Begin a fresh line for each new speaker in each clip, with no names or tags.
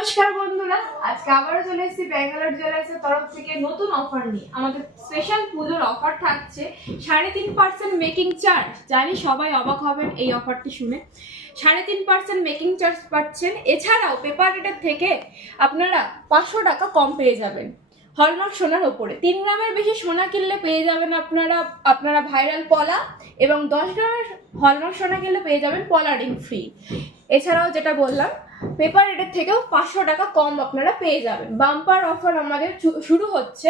নমস্কার বন্ধুরা, আজকে আবারও চলে এসেছি ব্যাঙ্গালোর জুয়েলার্সের তরফ থেকে নতুন অফার নিয়ে। আমাদের স্পেশাল পুজোর অফার থাকছে সাড়ে তিন পার্সেন্ট মেকিং চার্জ জানি সবাই অবাক হবেন এই অফারটি শুনে। সাড়ে তিন পার্সেন্ট মেকিং চার্জ পাচ্ছেন। এছাড়াও পেপার রেটের থেকে আপনারা পাঁচশো টাকা কম পেয়ে যাবেন। হলমার্ক সোনার ওপরে। তিন গ্রামের বেশি সোনা কিনলে পেয়ে যাবেন আপনারা আপনারা ভাইরাল পলা এবং দশ গ্রামের হলমার্ক সোনা কিনলে পেয়ে যাবেন পলা রিং ফ্রি এছাড়াও যেটা বললাম পেপার রেটের থেকেও পাঁচশো টাকা কম আপনারা পেয়ে যাবেন। বাম্পার অফার আমাদের শুরু হচ্ছে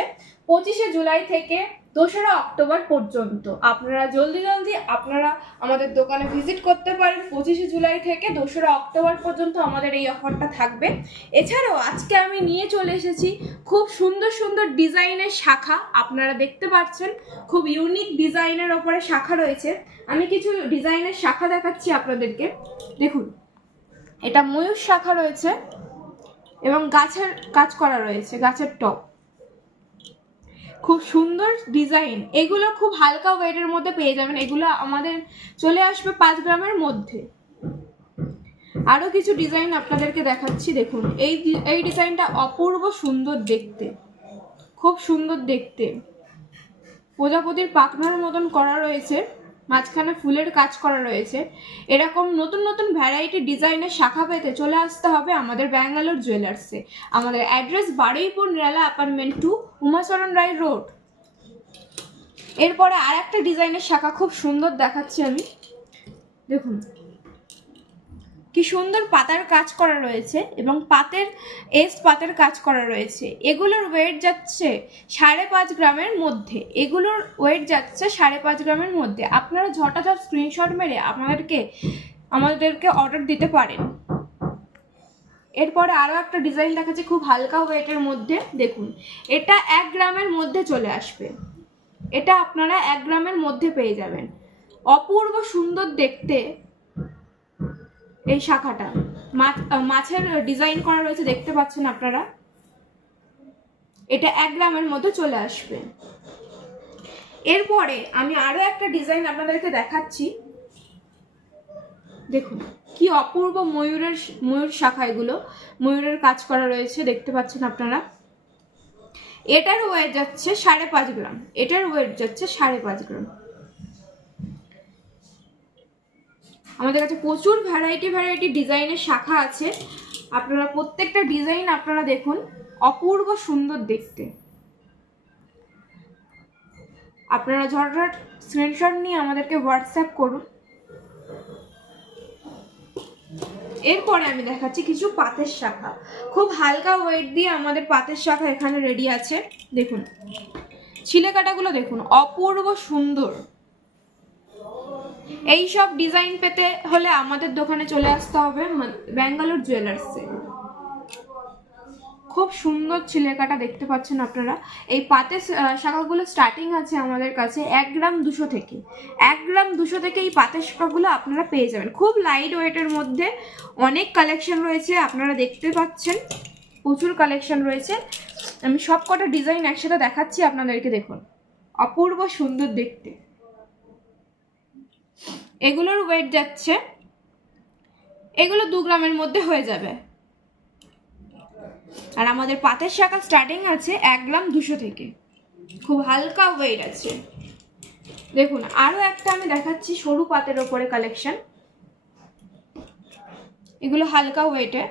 পঁচিশে জুলাই থেকে দোসরা অক্টোবর পর্যন্ত। আপনারা জলদি জলদি আপনারা আমাদের দোকানে ভিজিট করতে পারেন। পঁচিশে জুলাই থেকে দোসরা অক্টোবর পর্যন্ত আমাদের এই অফারটা থাকবে। এছাড়াও আজকে আমি নিয়ে চলে এসেছি খুব সুন্দর সুন্দর ডিজাইনের শাখা। আপনারা দেখতে পাচ্ছেন, খুব ইউনিক ডিজাইনের ওপরে শাখা রয়েছে। আমি কিছু ডিজাইনের শাখা দেখাচ্ছি আপনাদেরকে। দেখুন এটা ময়ূর শাখা রয়েছে এবং গাছের কাজ করা রয়েছে, গাছের টপ খুব সুন্দর ডিজাইন এগুলো খুব হালকা ওয়েটের মধ্যে পেয়ে যাবেন। এগুলো আমাদের চলে আসবে পাঁচ গ্রামের মধ্যে। আরও কিছু ডিজাইন আপনাদেরকে দেখাচ্ছি, দেখুন। এই এই ডিজাইনটা অপূর্ব সুন্দর দেখতে। খুব সুন্দর দেখতে। প্রজাপতির পাখনার মতন করা রয়েছে। মাঝখানে ফুলের কাজ করা রয়েছে। এরকম নতুন নতুন ভ্যারাইটি ডিজাইনের শাখা পেতে চলে আসতে হবে আমাদের ব্যাঙ্গালোর জুয়েলার্সে আমাদের address Baruipur Nirala apartment two Umacharan Roy road এরপরে আর একটা ডিজাইনের শাখা খুব সুন্দর দেখাচ্ছি আমি। দেখুন কি সুন্দর পাতার কাজ করা রয়েছে এবং পাতের, এস পাতের কাজ করা রয়েছে। এগুলোর ওয়েট যাচ্ছে সাড়ে পাঁচ গ্রামের মধ্যে। এগুলোর ওয়েট যাচ্ছে সাড়ে পাঁচ গ্রামের মধ্যে। আপনারা ঝটাঝট স্ক্রিনশট মেরে আমাদেরকে আমাদেরকে অর্ডার দিতে পারেন। এরপরে আরও একটা ডিজাইন দেখাচ্ছে খুব হালকা ওয়েটের মধ্যে। দেখুন, এটা এক গ্রামের মধ্যে চলে আসবে। এটা আপনারা এক গ্রামের মধ্যে পেয়ে যাবেন। অপূর্ব সুন্দর দেখতে। এই শাখাটা। মাছ মাছের ডিজাইন করা রয়েছে, দেখতে পাচ্ছেন আপনারা? এটা এক গ্রামের মধ্যে চলে আসবে। এরপরে আমি আরও একটা ডিজাইন আপনাদেরকে দেখাচ্ছি। দেখুন, কি অপূর্ব ময়ূরের ময়ূর শাখা এগুলো। ময়ূরের কাজ করা রয়েছে, দেখতে পাচ্ছেন আপনারা। এটার ওয়েট যাচ্ছে সাড়ে পাঁচ গ্রাম। এটার ওয়েট যাচ্ছে সাড়ে পাঁচ গ্রাম। আমাদের কাছে প্রচুর ভ্যারাইটি ভ্যারাইটি ডিজাইনের শাখা আছে। আপনারা প্রত্যেকটা ডিজাইন আপনারা দেখুন, অপূর্ব সুন্দর দেখতে। আপনারা ঝটঝট স্ক্রিনশট নিয়ে আমাদেরকে হোয়াটসঅ্যাপ করুন। এরপরে আমি দেখাচ্ছি কিছু পাতের শাখা। খুব হালকা ওয়েট দিয়ে আমাদের পাতের শাখা এখানে রেডি আছে। দেখুন ছিলে কাটাগুলো দেখুন, অপূর্ব সুন্দর। এই সব ডিজাইন পেতে হলে আমাদের দোকানে চলে আসতে হবে ব্যাঙ্গালোর জুয়েলার্সে খুব সুন্দর ছিলেকাটা দেখতে পাচ্ছেন আপনারা। এই আহ, শাখাগুলো স্টার্টিং আছে আমাদের কাছে এক গ্রাম দুশো থেকে। এক গ্রাম দুশো থেকে এই পাতের শাখাগুলো আপনারা পেয়ে যাবেন। খুব লাইট ওয়েটের মধ্যে অনেক কালেকশন রয়েছে আপনারা দেখতে পাচ্ছেন। প্রচুর কালেকশন রয়েছে। আমি সব কটা ডিজাইন একসাথে দেখাচ্ছি আপনাদেরকে দেখুন। অপূর্ব সুন্দর দেখতে। এগুলোর ওয়েট যাচ্ছে, এগুলো দু গ্রামের মধ্যে হয়ে যাবে। আর আমাদের পাতের শাখা স্টার্টিং আছে এক গ্রাম দুশো থেকে। খুব হালকা ওয়েট আছে। দেখুন আরও একটা আমি দেখাচ্ছি সরু পাতের ওপরে কালেকশন এগুলো হালকা ওয়েটে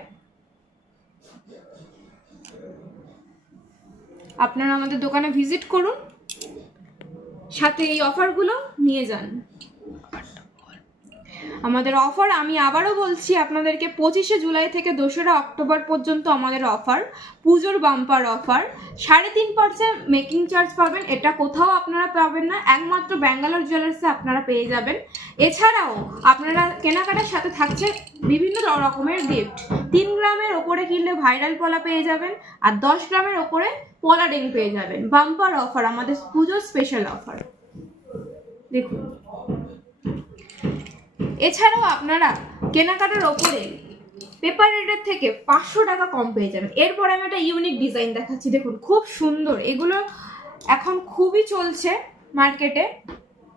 আপনারা আমাদের দোকানে ভিজিট করুন, সাথে এই অফারগুলো নিয়ে যান। আমাদের অফার আমি আবারও বলছি আপনাদেরকে পঁচিশে জুলাই থেকে দোসরা অক্টোবর পর্যন্ত আমাদের অফার পুজোর বাম্পার অফার সাড়ে তিন পার্সেন্ট মেকিং চার্জ পাবেন, এটা কোথাও আপনারা পাবেন না, একমাত্র ব্যাঙ্গালোর জুয়েলার্সে আপনারা পেয়ে যাবেন। এছাড়াও আপনারা কেনাকাটার সাথে থাকছে বিভিন্ন রকমের গিফট তিন গ্রামের ওপরে কিনলে ভাইরাল পলা পেয়ে যাবেন, আর দশ গ্রামের ওপরে পলা রিং পেয়ে যাবেন। বাম্পার অফার আমাদের পুজোর স্পেশাল অফার দেখুন। এছাড়াও আপনারা কেনাকাটার ওপরে পেপার রেটের থেকে পাঁচশো টাকা কম পেয়ে যাবেন। এরপরে আমি একটা ইউনিক ডিজাইন দেখাচ্ছি। দেখুন, খুব সুন্দর। এগুলো এখন খুবই চলছে মার্কেটে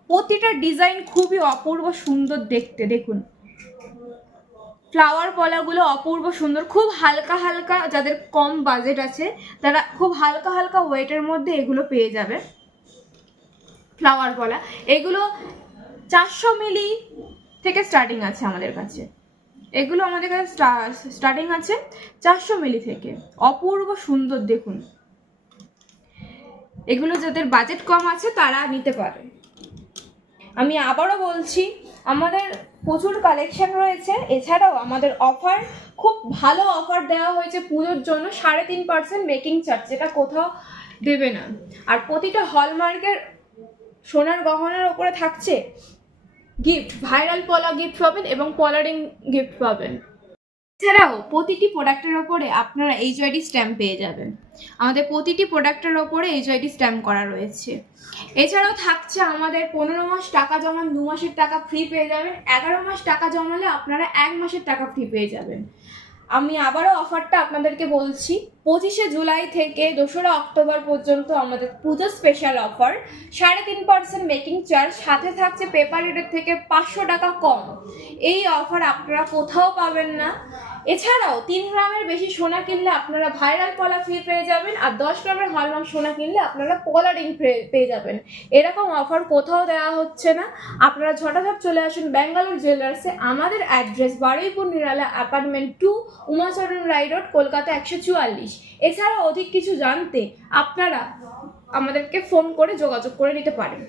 প্রতিটা ডিজাইন খুবই অপূর্ব সুন্দর দেখতে। দেখুন ফ্লাওয়ার পলাগুলো অপূর্ব সুন্দর। খুব হালকা হালকা যাদের কম বাজেট আছে, তারা খুব হালকা হালকা ওয়েটের মধ্যে এগুলো পেয়ে যাবে। ফ্লাওয়ার পলা। এগুলো চারশো মিলি থেকে স্টার্টিং আছে আমাদের কাছে। এগুলো আমাদের কাছে স্টার্টিং আছে চারশো মিলি থেকে। অপূর্ব সুন্দর, দেখুন। এগুলো যাদের বাজেট কম আছে, তারা নিতে পারে। আমি আবারও বলছি, আমাদের প্রচুর কালেকশন রয়েছে। এছাড়াও আমাদের অফার খুব ভালো অফার দেওয়া হয়েছে পুজোর জন্য। সাড়ে তিন পার্সেন্ট মেকিং চার্জ যেটা কোথাও দেবে না। আর প্রতিটা হলমার্কের সোনার গহনার ওপরে থাকছে। গিফট ভাইরাল পলা গিফট পাবেন এবং পলারিং গিফট পাবেন। এছাড়াও প্রতিটি প্রোডাক্টের ওপরে আপনারা এইচ ওয়াইডি স্ট্যাম্প পেয়ে যাবেন। আমাদের প্রতিটি প্রোডাক্টের ওপরে এইচ ওয়াইডি স্ট্যাম্প করা রয়েছে। এছাড়াও থাকছে আমাদের পনেরো মাস টাকা জমান দু মাসের টাকা ফ্রি পেয়ে যাবেন। এগারো মাস টাকা জমালে আপনারা এক মাসের টাকা ফ্রি পেয়ে যাবেন। আমি আবারও অফারটা আপনাদেরকে বলছি, পঁচিশে জুলাই থেকে দোসরা অক্টোবর পর্যন্ত আমাদের পুজো স্পেশাল অফার সাড়ে তিন পার্সেন্ট মেকিং চার্জ সাথে থাকছে পেপার রেটের থেকে পাঁচশো টাকা কম। এই অফার আপনারা কোথাও পাবেন না। এছাড়াও তিন গ্রামের বেশি সোনা কিনলে আপনারা ভাইরাল পলা ফ্রি পেয়ে যাবেন আর দশ গ্রামের হলমার্ক সোনা কিনলে আপনারা পলা রিং পেয়ে যাবেন। এরকম অফার কোথাও দেওয়া হচ্ছে না। আপনারা ঝটাঝট চলে আসুন ব্যাঙ্গালোর জুয়েলার্সে আমাদের address Baruipur Nirala apartment two Umacharan Rai road Kolkata একশো চুয়াল্লিশ। এছাড়াও অধিক কিছু জানতে আপনারা আমাদেরকে ফোন করে যোগাযোগ করে নিতে পারেন।